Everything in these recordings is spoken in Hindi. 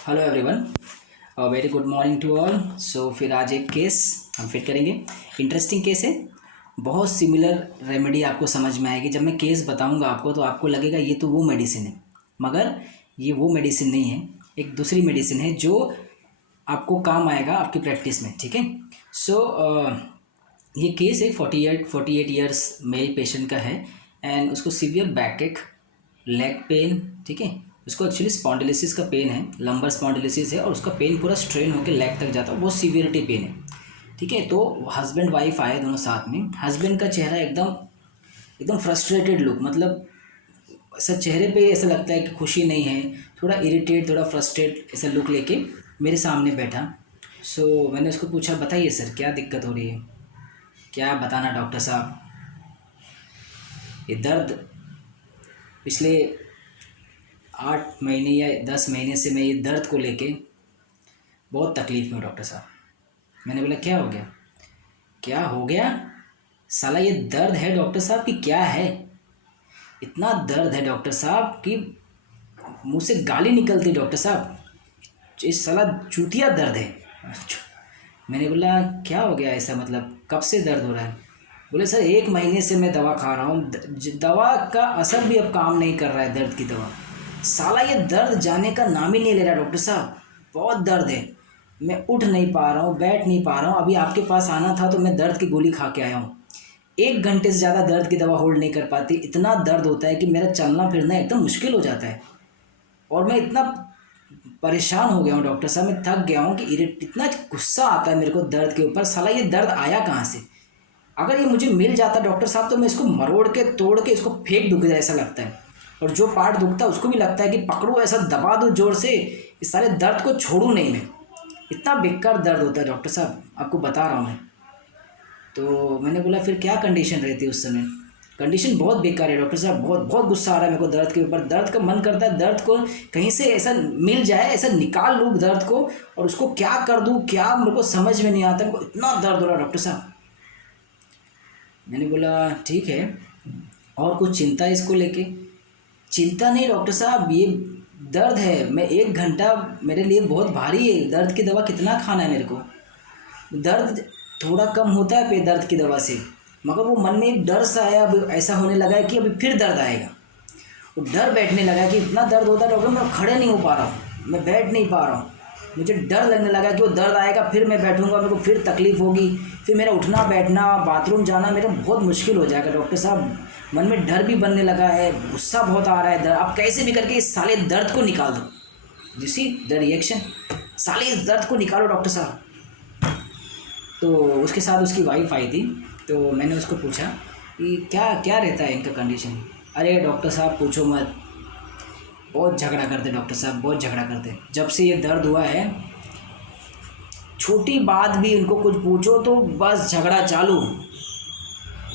Hello everyone, very good morning to all. So फिर आज एक केस हम फिट करेंगे। इंटरेस्टिंग केस है। बहुत सिमिलर रेमेडी आपको समझ में आएगी। जब मैं केस बताऊंगा आपको तो आपको लगेगा ये तो वो मेडिसिन है, मगर ये वो मेडिसिन नहीं है। एक दूसरी मेडिसिन है जो आपको काम आएगा आपकी प्रैक्टिस में। ठीक है। सो ये केस एक 48 ईयर्स मेल पेशेंट का है एंड उसको सीवियर बैक एक, लेग पेन। ठीक है। उसको एक्चुअली स्पॉन्डिलिसिस का पेन है, लंबर स्पॉन्डिलिसिस है और उसका पेन पूरा स्ट्रेन होकर लेग तक जाता है, बहुत सीवियरिटी पेन है। ठीक है। तो हस्बैंड वाइफ आए दोनों साथ में। हस्बैंड का चेहरा एकदम एकदम फ्रस्ट्रेटेड लुक, मतलब ऐसा चेहरे पे ऐसा लगता है कि खुशी नहीं है, थोड़ा इरिटेट, थोड़ा फ्रस्ट्रेट ऐसा लुक लेके मेरे सामने बैठा। सो मैंने उसको पूछा, बताइए सर क्या दिक्कत हो रही है, क्या बताना डॉक्टर साहब। ये दर्द पिछले 8 महीने या 10 महीने से मैं ये दर्द को लेके बहुत तकलीफ़ में हूँ डॉक्टर साहब। मैंने बोला क्या हो गया, क्या हो गया साला, ये दर्द है डॉक्टर साहब कि क्या है। इतना दर्द है डॉक्टर साहब कि मुंह से गाली निकलती डॉक्टर साहब, इस साला चूतिया दर्द है। मैंने बोला क्या हो गया ऐसा, मतलब कब से दर्द हो रहा है। बोले सर 1 महीने से मैं दवा खा रहा हूँ, दवा का असर भी अब काम नहीं कर रहा है, दर्द की दवा। साला ये दर्द जाने का नाम ही नहीं ले रहा डॉक्टर साहब, बहुत दर्द है, मैं उठ नहीं पा रहा हूँ, बैठ नहीं पा रहा हूँ। अभी आपके पास आना था तो मैं दर्द की गोली खा के आया हूँ। 1 घंटे से ज़्यादा दर्द की दवा होल्ड नहीं कर पाती, इतना दर्द होता है कि मेरा चलना फिरना एकदम मुश्किल हो जाता है। और मैं इतना परेशान हो गया हूँ डॉक्टर साहब, मैं थक गया हूँ कि इतना गुस्सा आता है मेरे को दर्द के ऊपर। साला ये दर्द आया कहाँ से। अगर ये मुझे मिल जाता डॉक्टर साहब तो मैं इसको मरोड़ के तोड़ के इसको फेंक दूँ ऐसा लगता है। और जो पार्ट दुखता है उसको भी लगता है कि पकड़ो, ऐसा दबा दो जोर से, इस सारे दर्द को छोड़ूं नहीं मैं। इतना बेकार दर्द होता है डॉक्टर साहब, आपको बता रहा हूँ मैं। तो मैंने बोला फिर क्या कंडीशन रहती है उस समय। कंडीशन बहुत बेकार है डॉक्टर साहब, बहुत बहुत गुस्सा आ रहा है मेरे को दर्द के ऊपर। दर्द का मन करता है दर्द को कहीं से ऐसा मिल जाए, ऐसा निकाल लूँ दर्द को और उसको क्या कर दूँ, क्या मेरे को समझ में नहीं आता। मेरे को इतना दर्द हो रहा है डॉक्टर साहब। मैंने बोला ठीक है, और कुछ चिंता है इसको लेके। चिंता नहीं डॉक्टर साहब, ये दर्द है, मैं 1 घंटा मेरे लिए बहुत भारी है। दर्द की दवा कितना खाना है मेरे को। दर्द थोड़ा कम होता है पे दर्द की दवा से, मगर वो मन में एक डर सा आया, अब ऐसा होने लगा है कि अभी फिर दर्द आएगा। वो डर बैठने लगा कि इतना दर्द होता है डॉक्टर, मैं खड़े नहीं हो पा रहा हूँ, मैं बैठ नहीं पा रहा हूँ। मुझे डर लगने लगा कि वो दर्द आएगा, फिर मैं बैठूंगा, मेरे को फिर तकलीफ़ होगी, फिर मेरा उठना बैठना, बाथरूम जाना मेरा बहुत मुश्किल हो जाएगा डॉक्टर साहब। मन में डर भी बनने लगा है, गुस्सा बहुत आ रहा है। दर्द आप कैसे भी करके इस साले दर्द को निकाल दो। सी द रिएक्शन, साले इस दर्द को निकालो डॉक्टर साहब। तो उसके साथ उसकी वाइफ आई थी, तो मैंने उसको पूछा कि क्या क्या रहता है इनका कंडीशन। अरे डॉक्टर साहब पूछो मत, बहुत झगड़ा करते डॉक्टर साहब, बहुत झगड़ा करते। जब से ये दर्द हुआ है, छोटी बात भी इनको कुछ पूछो तो बस झगड़ा चालू।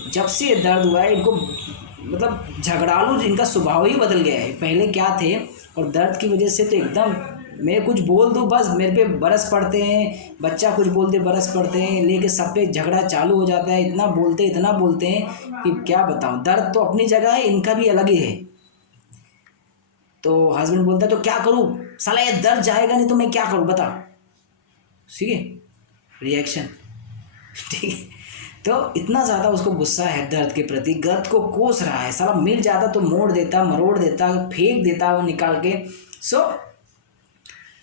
जब से ये दर्द हुआ है इनको, मतलब झगड़ालू इनका स्वभाव ही बदल गया है। पहले क्या थे, और दर्द की वजह से तो एकदम, मैं कुछ बोल दूँ बस मेरे पे बरस पड़ते हैं, बच्चा कुछ बोल दे बरस पड़ते हैं, लेके सब पे झगड़ा चालू हो जाता है। इतना बोलते हैं कि क्या बताऊँ। दर्द तो अपनी जगह है, इनका भी अलग ही है। तो हस्बैंड बोलता है तो क्या करूँ साला, ये दर्द जाएगा नहीं तो मैं क्या करूँ बता। ठीक है, रिएक्शन। ठीक है। तो इतना ज़्यादा उसको गुस्सा है दर्द के प्रति, दर्द को कोस रहा है। साला मिल जाता तो मोड़ देता, मरोड़ देता, फेंक देता वो निकाल के। सो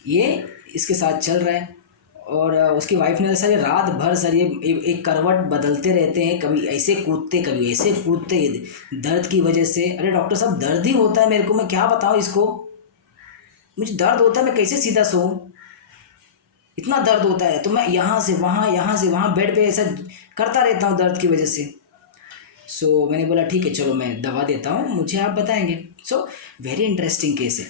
ये इसके साथ चल रहा है। और उसकी वाइफ ने सर ये रात भर सर ये एक करवट बदलते रहते हैं, कभी ऐसे कूदते कभी ऐसे कूदते दर्द की वजह से। अरे डॉक्टर साहब दर्द ही होता है मेरे को, मैं क्या बताऊँ इसको। मुझे दर्द होता है, मैं कैसे सीधा सोऊं, इतना दर्द होता है। तो मैं यहाँ से वहाँ बेड पे ऐसा करता रहता हूँ दर्द की वजह से। सो मैंने बोला ठीक है चलो मैं दवा देता हूँ, मुझे आप बताएंगे। सो वेरी इंटरेस्टिंग केस है,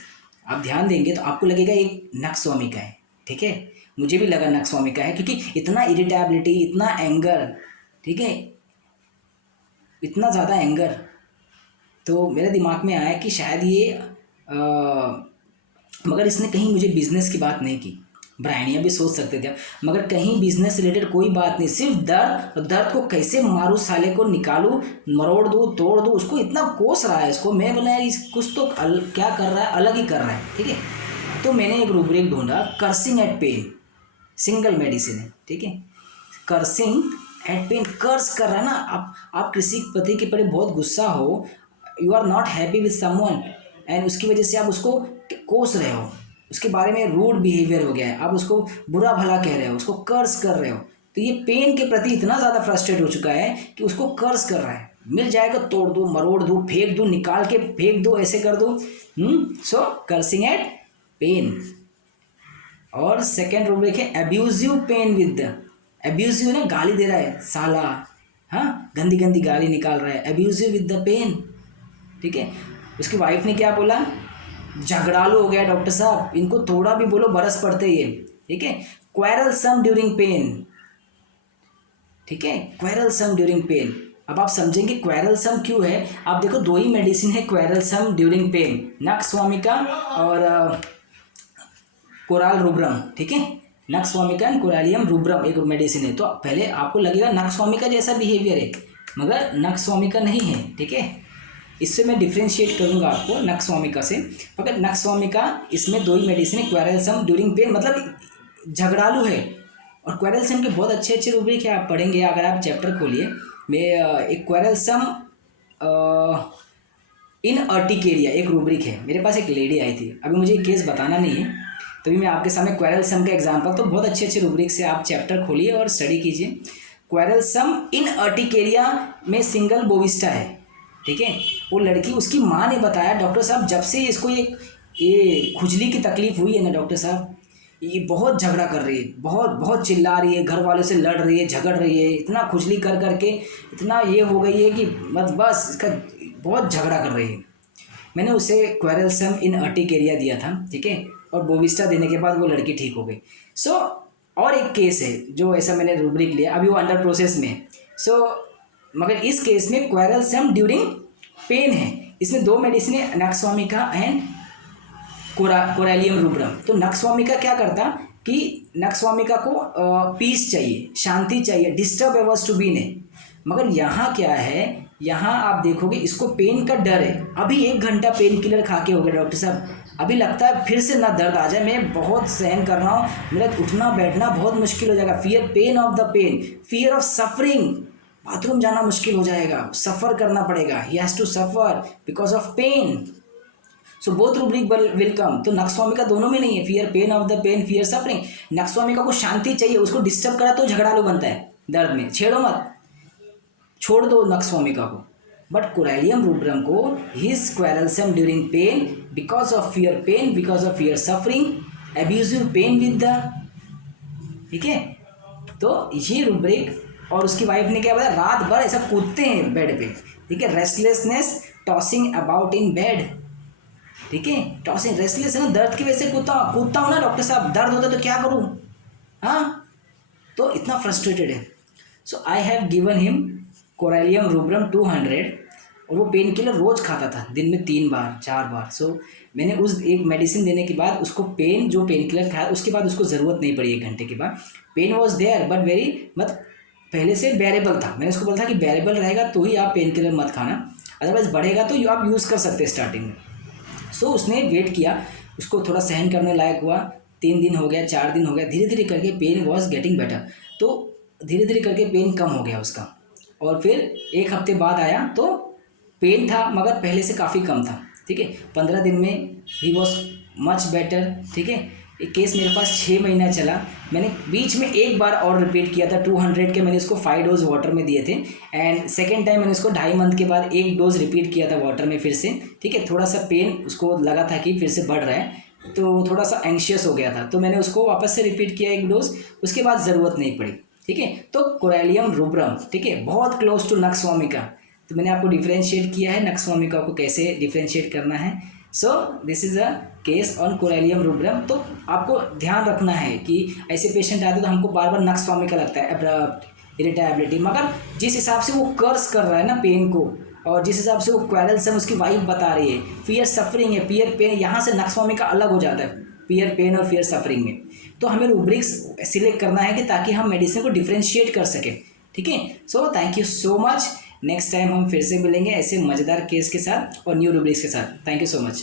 आप ध्यान देंगे तो आपको लगेगा एक नक्सवामी का है। ठीक है, मुझे भी लगा नक्सवामी का है, क्योंकि इतना इरिटेबिलिटी, इतना एंगर, ठीक है, इतना ज़्यादा एंगर। तो मेरे दिमाग में आया कि शायद ये मगर इसने कहीं मुझे बिजनेस की बात नहीं की। ब्रायनिया भी सोच सकते थे, मगर कहीं बिजनेस रिलेटेड कोई बात नहीं, सिर्फ दर्द। और दर्द को कैसे मारूं, साले को निकालूं, मरोड़ दूं, तोड़ दूं, उसको इतना कोस रहा है इसको। मैं बोला यार कुछ तो क्या कर रहा है, अलग ही कर रहा है। ठीक है, तो मैंने एक रूब्रिक ढूंढा, cursing at pain, single medicine है, ठीक है। कर्सिंग एट पेन, कर्स कर रहा है ना आप किसी पति के प्रति बहुत गुस्सा हो, you are not happy with someone and उसकी वजह से आप उसको कोस रहे हो, उसके बारे में रूड बिहेवियर हो गया है, आप उसको बुरा भला कह रहे हो, उसको कर्स कर रहे हो, तो ये पेन के प्रति इतना ज़्यादा फ्रस्ट्रेट हो चुका है कि उसको कर्स कर रहा है। मिल जाएगा तोड़ दो, मरोड़ दो, फेंक दो, निकाल के फेंक दो, ऐसे कर दो। So cursing at pain. और सेकेंड रूब्रिक है abusive pain with the, abusive ना गाली दे रहा है, साला, हाँ, गंदी गंदी गाली निकाल रहा है, एब्यूजिव विद द पेन, ठीक है। उसकी वाइफ ने क्या बोला, झगड़ालू हो गया डॉक्टर साहब, इनको थोड़ा भी बोलो बरस पड़ते ही है, ठीक है। क्वेरलसम ड्यूरिंग पेन, ठीक है, क्वेरलसम ड्यूरिंग पेन। अब आप समझेंगे क्वेरलसम क्यों है। आप देखो दो ही मेडिसिन है क्वेरलसम ड्यूरिंग पेन, नक्स वोमिका और कोराल रूब्रम, ठीक है। नक्स वोमिका एंड कोरालियम रूब्रम एक मेडिसिन है। तो पहले आपको लगेगा नक्स वोमिका जैसा बिहेवियर है, मगर नक्स वोमिका नहीं है, ठीक है। इससे मैं डिफ्रेंशिएट करूंगा आपको नक्स वोमिका से, मगर नक्स वोमिका इसमें दो ही मेडिसिन है, क्वेरलसम ड्यूरिंग पेन मतलब झगड़ालू है, और क्वेरलसम के बहुत अच्छे अच्छे रूब्रिक है, आप पढ़ेंगे अगर आप चैप्टर खोलिए। मैं एक क्वेरलसम इन अर्टिकेरिया एक रूब्रिक है, मेरे पास एक लेडी आई थी, अभी मुझे केस बताना नहीं है, तभी मैं आपके सामने क्वेरलसम का एग्जांपल, तो बहुत अच्छे अच्छे रूब्रिक से आप चैप्टर खोलिए और स्टडी कीजिए। क्वेरलसम इन अर्टिकेरिया में सिंगल बोविस्टा है, ठीक है। वो लड़की, उसकी माँ ने बताया, डॉक्टर साहब जब से इसको ये खुजली की तकलीफ हुई है ना डॉक्टर साहब, ये बहुत झगड़ा कर रही है, बहुत बहुत चिल्ला रही है, घर वालों से लड़ रही है, झगड़ रही है, इतना खुजली कर करके इतना ये हो गई है कि बस इसका बहुत झगड़ा कर रही है। मैंने उसे क्वेरलसम इन अर्टिकेरिया दिया था, ठीक है, और बोविस्टा देने के बाद वो लड़की ठीक हो गई। सो और एक केस है जो ऐसा मैंने रूब्रिक लिया, अभी वो अंडर प्रोसेस में है। सो मगर इस केस में क्वेरलसम ड्यूरिंग पेन है, इसमें दो मेडिसिन है, नक्स वोमिका एंड कोरालियम रूब्रम। तो नक्स वोमिका क्या करता कि नक्स वोमिका को पीस चाहिए, शांति चाहिए, डिस्टर्ब एवर्स टू बी ने, मगर यहाँ क्या है, यहाँ आप देखोगे इसको पेन का डर है। अभी 1 घंटा पेन किलर खा के हो गया डॉक्टर साहब, अभी लगता है फिर से ना दर्द आ जाए, मैं बहुत सहन कर रहा हूँ, मेरा उठना बैठना बहुत मुश्किल हो जाएगा, fear pain of the pain, fear of suffering, bathroom जाना मुश्किल हो जाएगा, सफ़र करना पड़ेगा, he has to suffer because of pain. So both rubric will come. तो नक्स वोमिका दोनों में नहीं है, fear pain of the pain, fear suffering. Nux vomica को शांति चाहिए, उसको डिस्टर्ब करा तो झगड़ालू बनता है, दर्द में छेड़ो मत, छोड़ दो नक्स वोमिका को। बट कोरालियम रूब्रम को his quarrelsome during pain because of fear pain, because of fear suffering, abusive pain with the, ठीक है। तो ये रूब्रिक, और उसकी वाइफ ने क्या बताया, रात भर ऐसा कूदते हैं बेड पे, ठीक है, restlessness, tossing about in bed, ठीक है, टॉसिंग, रेस्टलेस है ना, दर्द की वजह से कूदता हूँ ना डॉक्टर साहब, दर्द होता तो क्या करूँ, हाँ, तो इतना फ्रस्ट्रेटेड है। So I have given him corallium rubrum 200, और वो पेन किलर रोज़ खाता था, दिन में 3 बार 4 बार। सो मैंने उस एक मेडिसिन देने के बाद उसको पेन किलर खाया, उसके बाद उसको ज़रूरत नहीं पड़ी, 1 घंटे के बाद pain was there but very पहले से बेरेबल था। मैंने उसको बोला था कि बेरेबल रहेगा तो ही आप पेन किलर मत खाना, अदरवाइज बढ़ेगा तो आप यूज़ कर सकते हैं स्टार्टिंग में। सो उसने वेट किया, उसको थोड़ा सहन करने लायक हुआ, 3 दिन हो गया, 4 दिन हो गया, धीरे धीरे करके पेन वॉज गेटिंग बेटर, तो धीरे धीरे करके पेन कम हो गया उसका। और फिर 1 हफ्ते बाद आया तो पेन था मगर पहले से काफ़ी कम था, ठीक है। 15 दिन में ही वॉज मच बेटर, ठीक है। एक केस मेरे पास 6 महीना चला, मैंने बीच में 1 बार और रिपीट किया था, 200 के मैंने उसको 5 डोज वाटर में दिए थे, एंड सेकेंड टाइम मैंने उसको 2.5 मंथ के बाद 1 डोज रिपीट किया था वाटर में फिर से, ठीक है। थोड़ा सा पेन उसको लगा था कि फिर से बढ़ रहा है, तो थोड़ा सा एंशियस हो गया था, तो मैंने उसको वापस से रिपीट किया 1 डोज, उसके बाद ज़रूरत नहीं पड़ी, ठीक है। तो कोरालियम रूब्रम, ठीक है, बहुत क्लोज टू नक्स वोमिका, तो मैंने आपको डिफ्रेंशिएट किया है नक्स वोमिका को कैसे डिफ्रेंशिएट करना है। So this is a case on corallium rubrum. तो आपको ध्यान रखना है कि ऐसे पेशेंट आते तो हमको बार बार नक्स वोमिका लगता है, एब्रप्ट, इरिटेबिलिटी, मगर जिस हिसाब से वो कर्स कर रहा है ना पेन को, और जिस हिसाब से वो क्वेरलसम उसकी वाइफ बता रही है, फियर सफरिंग है, पियर पेन, यहाँ से नक्स वोमिका अलग हो जाता है पियर पेन और फियर सफरिंग में। तो हमें रूब्रिक्स सिलेक्ट करना है कि ताकि हम मेडिसिन को डिफ्रेंशिएट कर सकें, ठीक है। So thank you so much, next time हम फिर से मिलेंगे ऐसे मज़ेदार केस के साथ और न्यू रूब्रिक्स के साथ। Thank you so much.